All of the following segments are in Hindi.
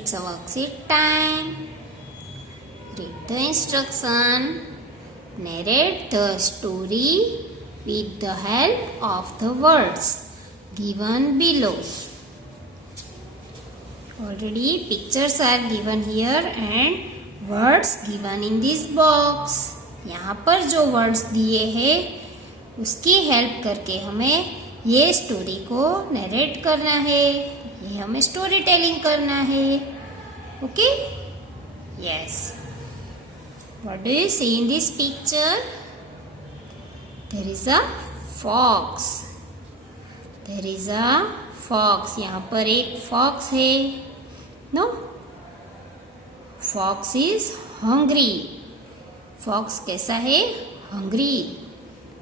It's a worksheet time. Read the instruction. Narrate the story with the help of the words given below. Already pictures are given here and words given in this box. यहाँ पर जो वर्ड्स दिए हैं उसकी हेल्प करके हमें ये स्टोरी को नरेट करना है, ये हमें स्टोरी टेलिंग करना है. Okay? Yes. What do you see in this picture? There is a fox. There is a fox. यहाँ पर एक fox है. No? Fox is hungry. Fox कैसा है? Hungry.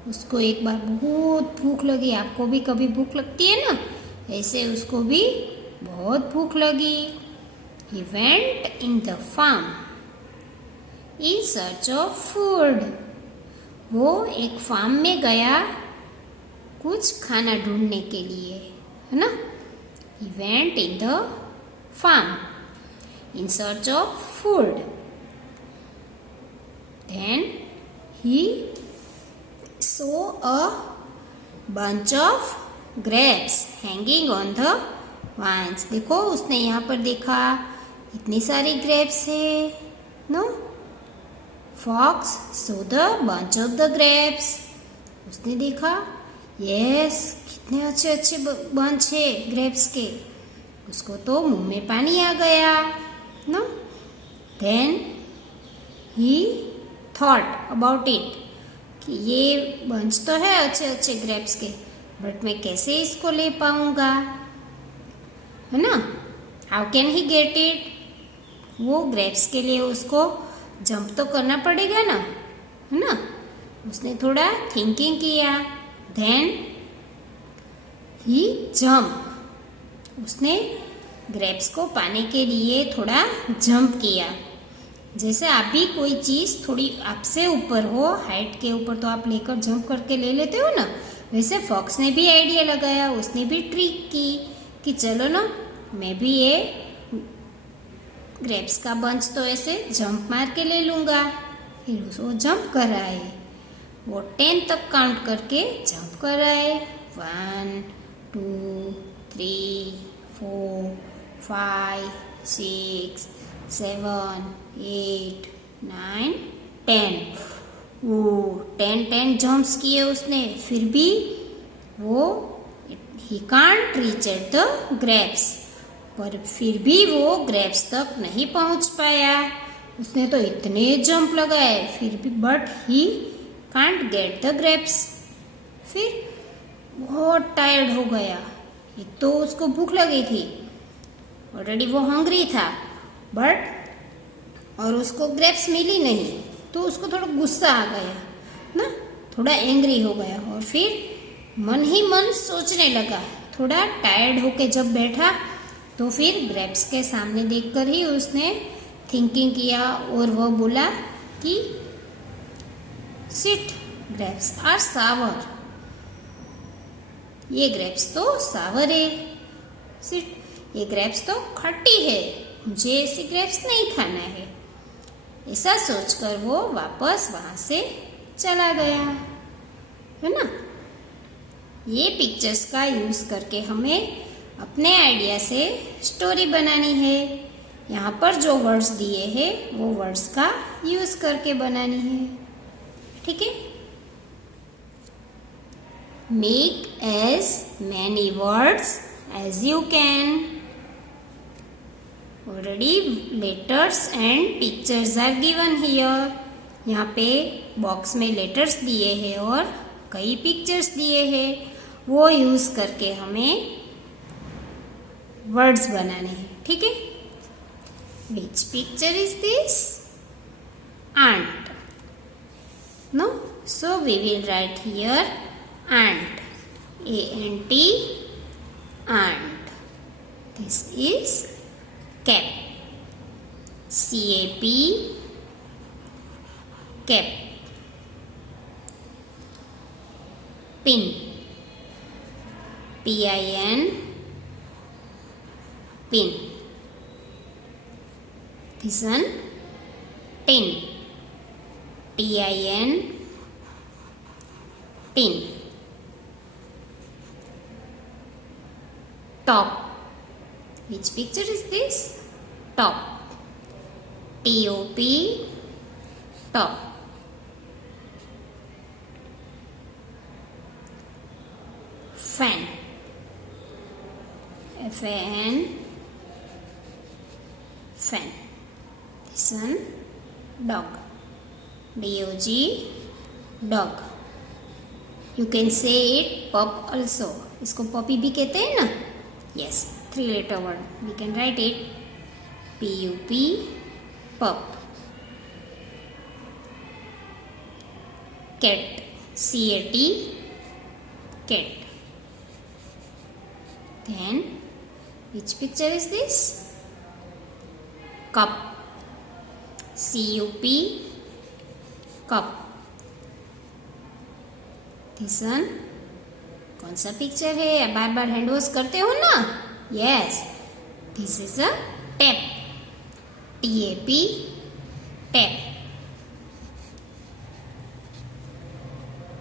उसको एक बार बहुत भूख लगी. आपको भी कभी भूख लगती है ना? ऐसे उसको भी बहुत भूख लगी. He went in the farm in search of food. वो एक फार्म में गया कुछ खाना ढूंढने के लिए, है ना? He went in the farm in search of food. Then he saw a bunch of grapes hanging on the vines. देखो उसने यहाँ पर देखा इतनी सारी grapes है. No? Fox saw the bunch of the grapes. उसने देखा yes कितने अच्छे अच्छे बंच है ग्रेप्स के. उसको तो मुंह में पानी आ गया. No? Then he thought about it कि ये बंच तो है अच्छे अच्छे ग्रेप्स के, बट मैं कैसे इसको ले पाऊंगा, है ना? How can he get it? वो ग्रेप्स के लिए उसको जंप तो करना पड़ेगा ना, है ना? उसने थोड़ा थिंकिंग किया. Then he jump. उसने ग्रेप्स को पाने के लिए थोड़ा जंप किया. जैसे आप भी कोई चीज़ थोड़ी आपसे ऊपर हो, हाइट के ऊपर, तो आप लेकर जंप करके ले लेते हो ना, वैसे फॉक्स ने भी आइडिया लगाया. उसने भी ट्रिक की कि चलो ना मैं भी ये ग्रेप्स का बंच तो ऐसे जंप मार के ले लूँगा. फिर उसको जंप कर रहा है. वो 10 तक काउंट करके जंप कर रहा है. 1 2 3 4 5 6 7 8 9 10. वो 10 जंप्स किए उसने. फिर भी वो he can't reach at the grapes. पर फिर भी वो ग्रेप्स तक नहीं पहुंच पाया. उसने तो इतने जंप लगाए फिर भी, but he can't get the grapes. फिर बहुत टायर्ड हो गया. एक तो उसको भूख लगी थी, ऑलरेडी वो हंग्री था, बट और उसको ग्रेप्स मिली नहीं, तो उसको थोड़ा गुस्सा आ गया ना, थोड़ा एंग्री हो गया. और फिर मन ही मन सोचने लगा. थोड़ा टायर्ड होके जब बैठा तो फिर ग्रेप्स के सामने देखकर ही उसने थिंकिंग किया और वो बोला कि सिट ग्रेप्स आर सावर. ये ग्रेप्स तो सावर है. सिट ये ग्रेप्स तो खट्टी है, मुझे ऐसी ग्रेप्स नहीं खाना है. ऐसा सोचकर वो वापस वहां से चला गया, है ना? ये पिक्चर्स का यूज करके हमें अपने आइडिया से स्टोरी बनानी है. यहाँ पर जो वर्ड्स दिए हैं वो वर्ड्स का यूज करके बनानी है. ठीक है? Make as many words as you can. Already letters and pictures are given here. यहाँ पे बॉक्स में लेटर्स दिए हैं और कई पिक्चर्स दिए हैं. वो यूज करके हमें वर्ड्स बनाने हैं. ठीक है? Which picture is this? Ant. No? So we will write here ant. A-N-T. Ant. This is cap. C-A-P. Cap. Pin. P-I-N. Pin. This one, tin. Tin. Tin. Top. Which picture is this? Top. T-O-P. Top. Fan. F-A-N. Fan. This one, dog. D-O-G. Dog. You can say it pup also. इसको puppy भी कहते हैं ना? Yes, 3-letter word. We can write it P-U-P. Pup. Cat. C-A-T. Cat. Then, which picture is this? Cup. C-U-P. Cup. This one, कौन सा पिक्चर है? बार बार हैंड वॉश करते हो ना? Yes. This is a tap. T-A-P. Tap.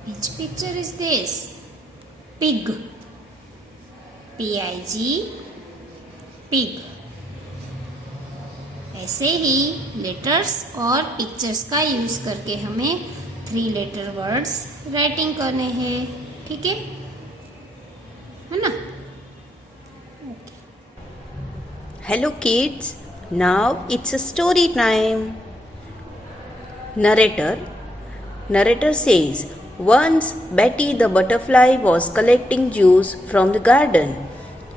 Which picture is this? Pig. P-I-G. Pig. ऐसे ही लेटर्स और पिक्चर्स का यूज करके हमें 3-letter वर्ड्स राइटिंग करने हैं, ठीक है ना? Hello kids, now it's a story time. Narrator says, once Betty the butterfly was collecting juice from the garden.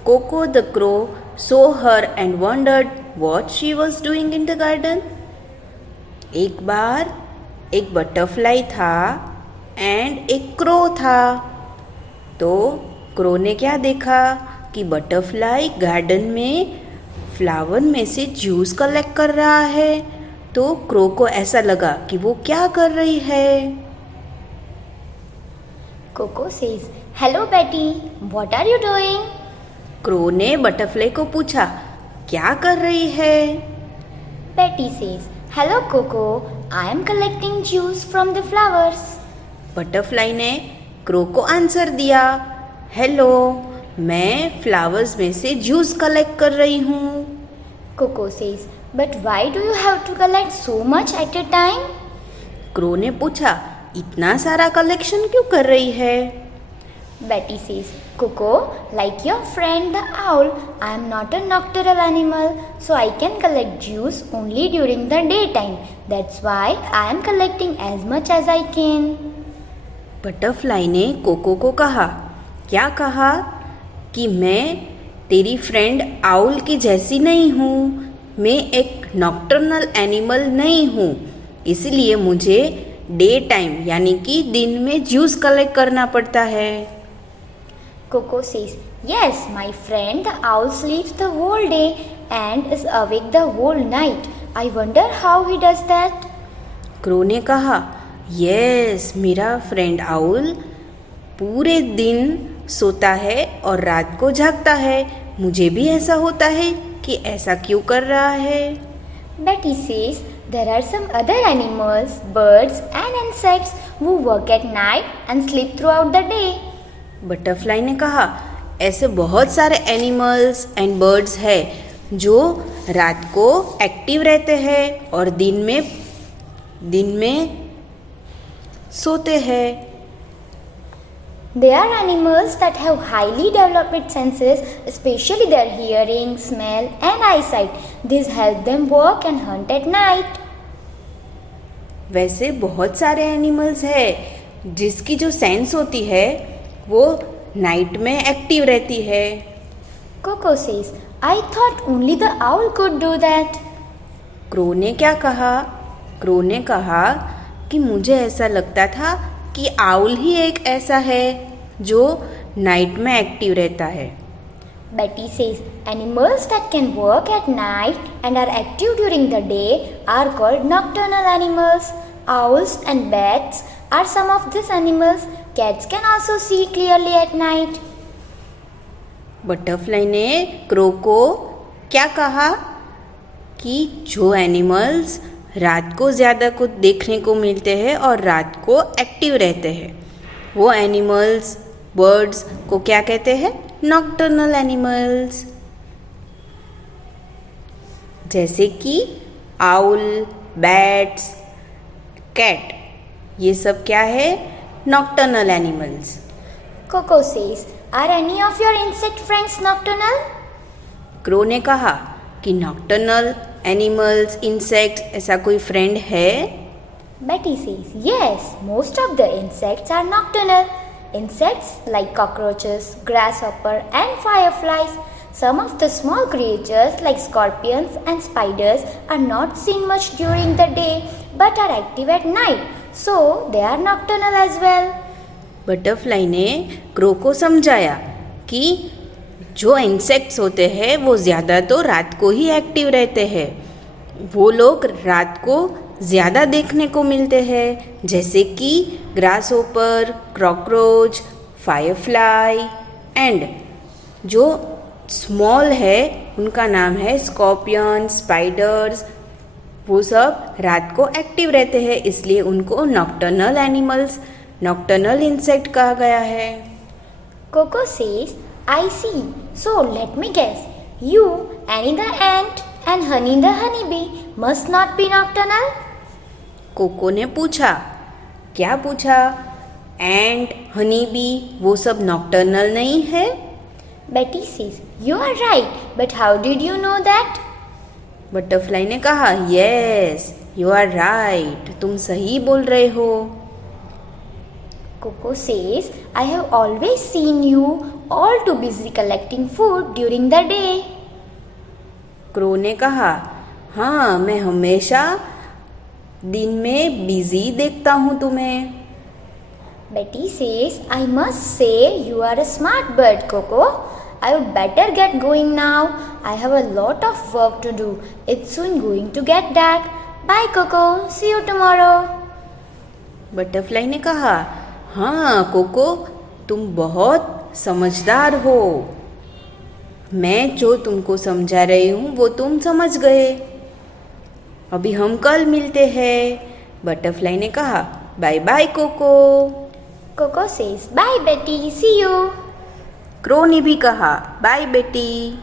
Coco the crow saw her and wondered what she was doing in the garden. एक बार एक बटरफ्लाई था एंड एक क्रो था. तो क्रो ने क्या देखा कि बटरफ्लाई गार्डन में फ्लावर में से जूस कलेक्ट कर रहा है. तो क्रो को ऐसा लगा कि वो क्या कर रही है. Coco says, "Hello Betty, what are you doing?" Crow ने बटरफ्लाई को पूछा, क्या कर रही है. Betty says, "Hello Coco, I am collecting juice from the flowers." Butterfly ने क्रो को आंसर दिया, हेलो, मैं फ्लावर्स में से जूस कलेक्ट कर रही हूँ. Coco says, "But why do you have to collect so much at a time?" Crow ने पूछा, इतना सारा कलेक्शन क्यों कर रही है. Betty says, "Coco, like your friend the owl, I am not a nocturnal animal, so I can collect juice only during the daytime. That's why I am collecting as much as I can." Butterfly ने कोको को कहा, क्या कहा कि मैं तेरी फ्रेंड आउल की जैसी नहीं हूँ, मैं एक नॉक्टर्नल एनिमल नहीं हूँ, इसलिए मुझे डे टाइम यानी कि दिन में जूस कलेक्ट करना पड़ता है. Coco says, "Yes, my friend the owl sleeps the whole day and is awake the whole night. I wonder how he does that." Crow ने कहा, यस, मेरा फ्रेंड आउल पूरे दिन सोता है और रात को जागता है. मुझे भी ऐसा होता है कि ऐसा क्यों कर रहा है. Betty says, "There are some other animals, birds and insects who work at night and sleep throughout the day." Butterfly ने कहा, ऐसे बहुत सारे एनिमल्स एंड बर्ड्स हैं जो रात को एक्टिव रहते हैं और दिन में सोते हैं. They are animals that have highly developed senses, especially their hearing, smell and eyesight. These help them walk and hunt at night. वैसे बहुत सारे एनिमल्स हैं जिसकी जो सेंस होती है वो नाइट में एक्टिव रहती है. Coco says, "I thought only the owl could do that." Crow ने क्या कहा. क्रो ने कहा कि मुझे ऐसा लगता था कि आउल ही एक ऐसा है जो नाइट में एक्टिव रहता है. Betty says, "Animals that can work at night and are active during the day are called nocturnal animals. Owls and bats are some of these animals. Cats can also see clearly at night." Butterfly ने क्रो को क्या कहा कि जो एनिमल्स रात को ज़्यादा को देखने को मिलते हैं और रात को एक्टिव रहते हैं वो एनिमल्स बर्ड्स को क्या कहते हैं? Nocturnal animals. जैसे कि आउल, बैट्स, कैट, ये सब क्या है? Nocturnal animals. Coco says, are any of your insect friends nocturnal? Crow ने कहा कि नॉकटर्नल एनिमल्स, इंसेक्ट्स ऐसा कोई फ्रेंड है? Betty says, yes, most of the insects are nocturnal. Insects like cockroaches, grasshopper and fireflies. Some of the small creatures like scorpions and spiders are not seen much during the day but are active at night. So they are nocturnal as well. Butterfly ने क्रो को समझाया कि जो इंसेक्ट्स होते हैं वो ज़्यादा तो रात को ही एक्टिव रहते हैं। वो लोग रात को ज़्यादा देखने को मिलते हैं जैसे कि ग्रासहोपर, कॉकरोच, फायरफ्लाई एंड जो स्मॉल है उनका नाम है स्कॉर्पियन, स्पाइडर्स। वो सब रात को एक्टिव रहते हैं इसलिए उनको नॉकटर्नल एनिमल्स, नॉकटर्नल इंसेक्ट कहा गया है। Coco says, I see. So let me guess. You, Annie the ant and Honey the honeybee must not be nocturnal? Coco ने पूछा, क्या पूछा? एंट, हनी बी वो सब नॉकटर्नल नहीं है? Betty says, you are right, but how did you know that? Butterfly ने कहा, यस यू आर राइट, तुम सही बोल रहे हो। Coco says, I have always seen you all too busy collecting food during the day. Crow ने कहा, हाँ मैं हमेशा दिन में बिजी देखता हूँ तुम्हें। Betty says, I must say you are a smart bird, Coco. I would better get going now. I have a lot of work to do. It's soon going to get dark. Bye, Coco. See you tomorrow. Butterfly ने कहा, हाँ कोको तुम बहुत समझदार हो। मैं जो तुमको समझा रही हूँ वो तुम समझ गए। अभी हम कल मिलते हैं। बटरफ्लाई ने कहा, bye bye Coco. Coco says, bye, Betty. See you. Crow ने भी कहा, बाय बेटी।